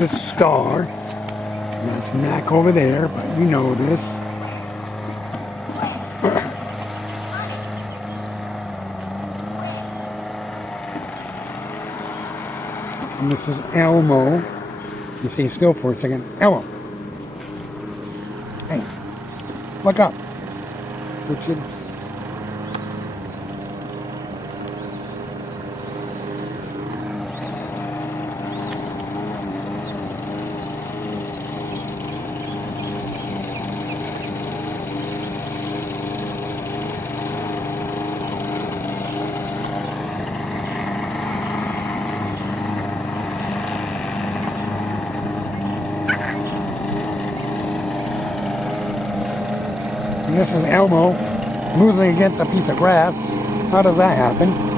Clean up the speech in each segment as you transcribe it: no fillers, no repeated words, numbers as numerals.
This is Star. And that's Mac over there, but you know this. And this is Elmo. You stay still for a second. Elmo. Hey, look up. Richard. And this is Elmo losing against a piece of grass. How does that happen?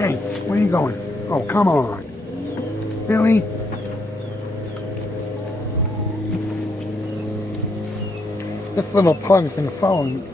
Hey, where are you going? Oh, come on. Billy? This little pug's gonna follow me.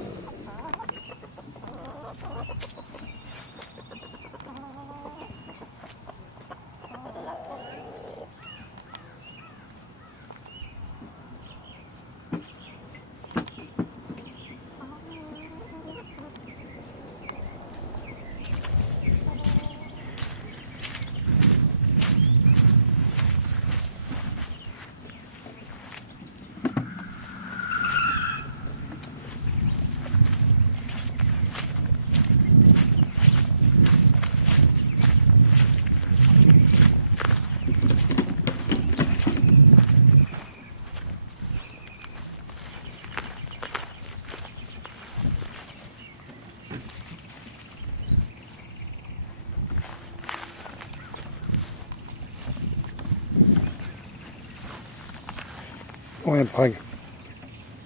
Go ahead, pug.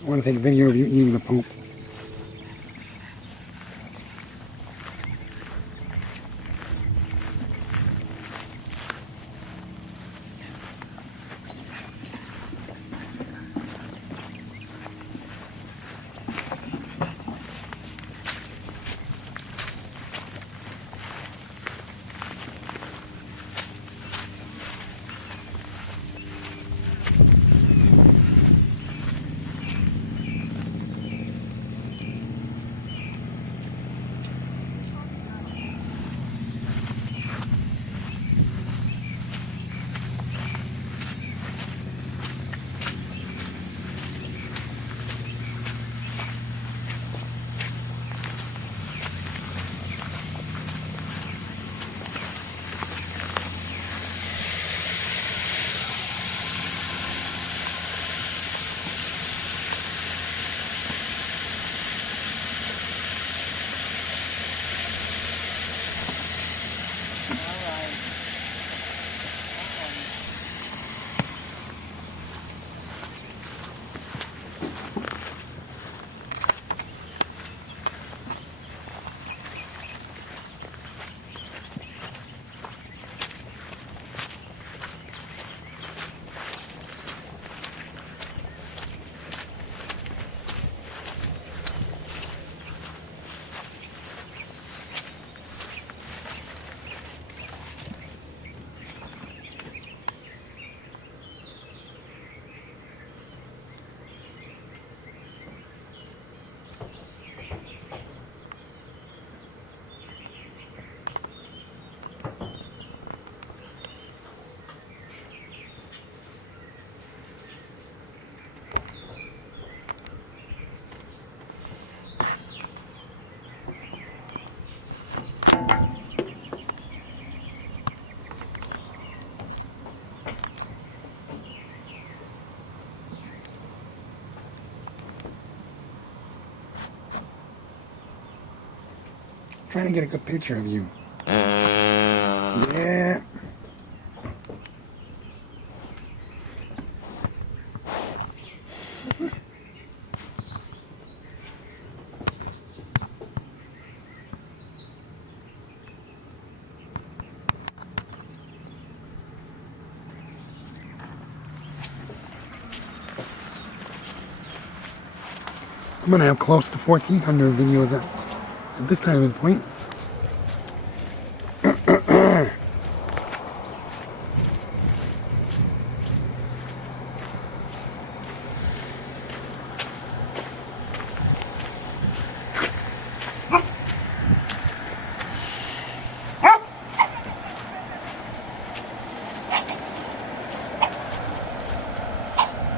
I want to take a video of you eating the poop. Trying to get a good picture of you. Yeah. I'm gonna have close to 1,400 videos at this time and point.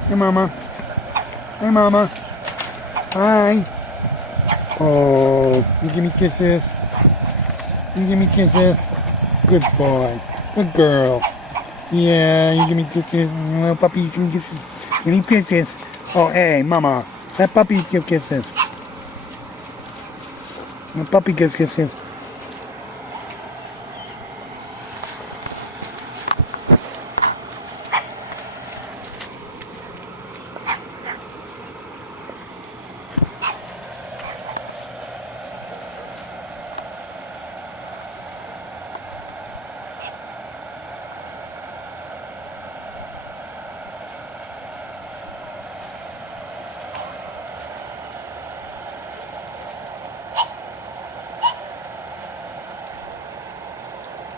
Hey, Mama. Hey, Mama. Hi. Oh, you give me kisses. You give me kisses. Good boy. Good girl. Yeah, you give me kisses. Little puppy, you give me kisses. Give me kisses. Oh, hey, Mama. Let puppies give kisses. The puppy gives kisses.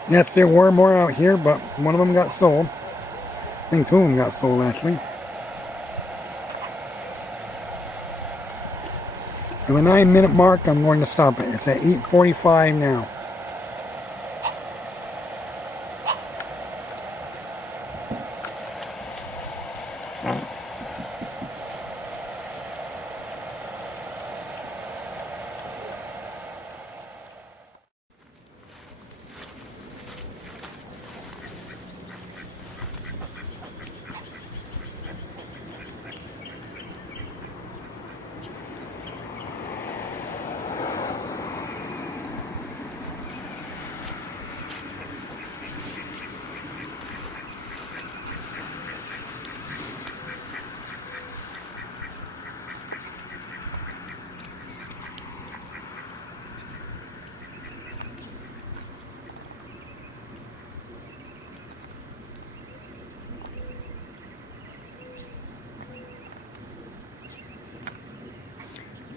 Yes, there were more out here, but one of them got sold. I think two of them got sold, actually. At the 9-minute mark, I'm going to stop it. It's at 8:45 now.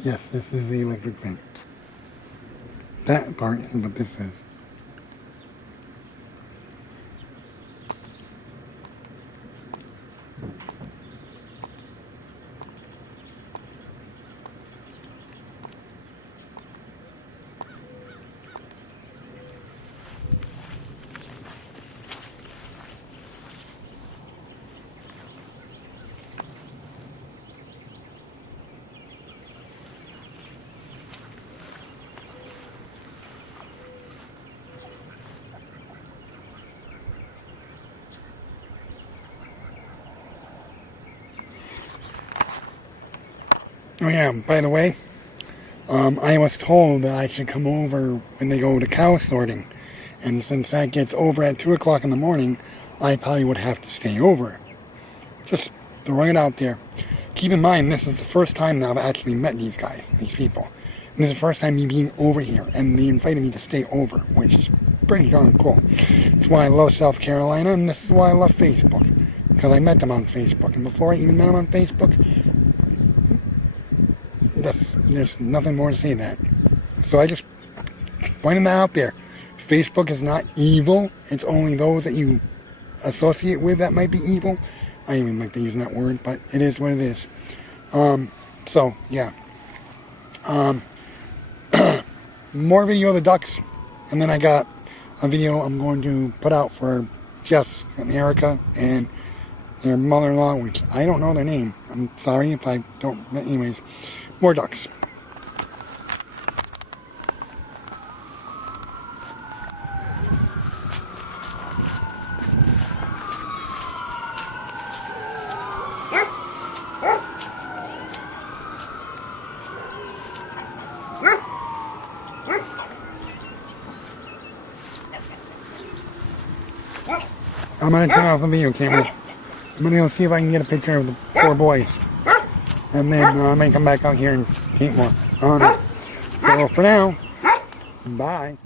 Yes, this is the electric fence. That part is what this is. Oh yeah, by the way, I was told that I should come over when they go to cow sorting. And since that gets over at 2 o'clock in the morning, I probably would have to stay over. Just throwing it out there. Keep in mind, this is the first time that I've actually met these guys, these people. And this is the first time me being over here, and they invited me to stay over, which is pretty darn cool. That's why I love South Carolina, and this is why I love Facebook. Because I met them on Facebook, and before I even met them on Facebook, there's nothing more to say than that. So I just pointed that out there. Facebook is not evil. It's only those that you associate with that might be evil. I don't even like to use that word, but it is what it is. So, yeah. More video of the ducks. And then I got a video I'm going to put out for Jess and Erica and their mother-in-law, which I don't know their name. I'm sorry if I don't. Anyways, more ducks. I'm going to turn off the video camera. I'm going to go see if I can get a picture of the poor boys. And then I may come back out here and keep more. So for now, bye.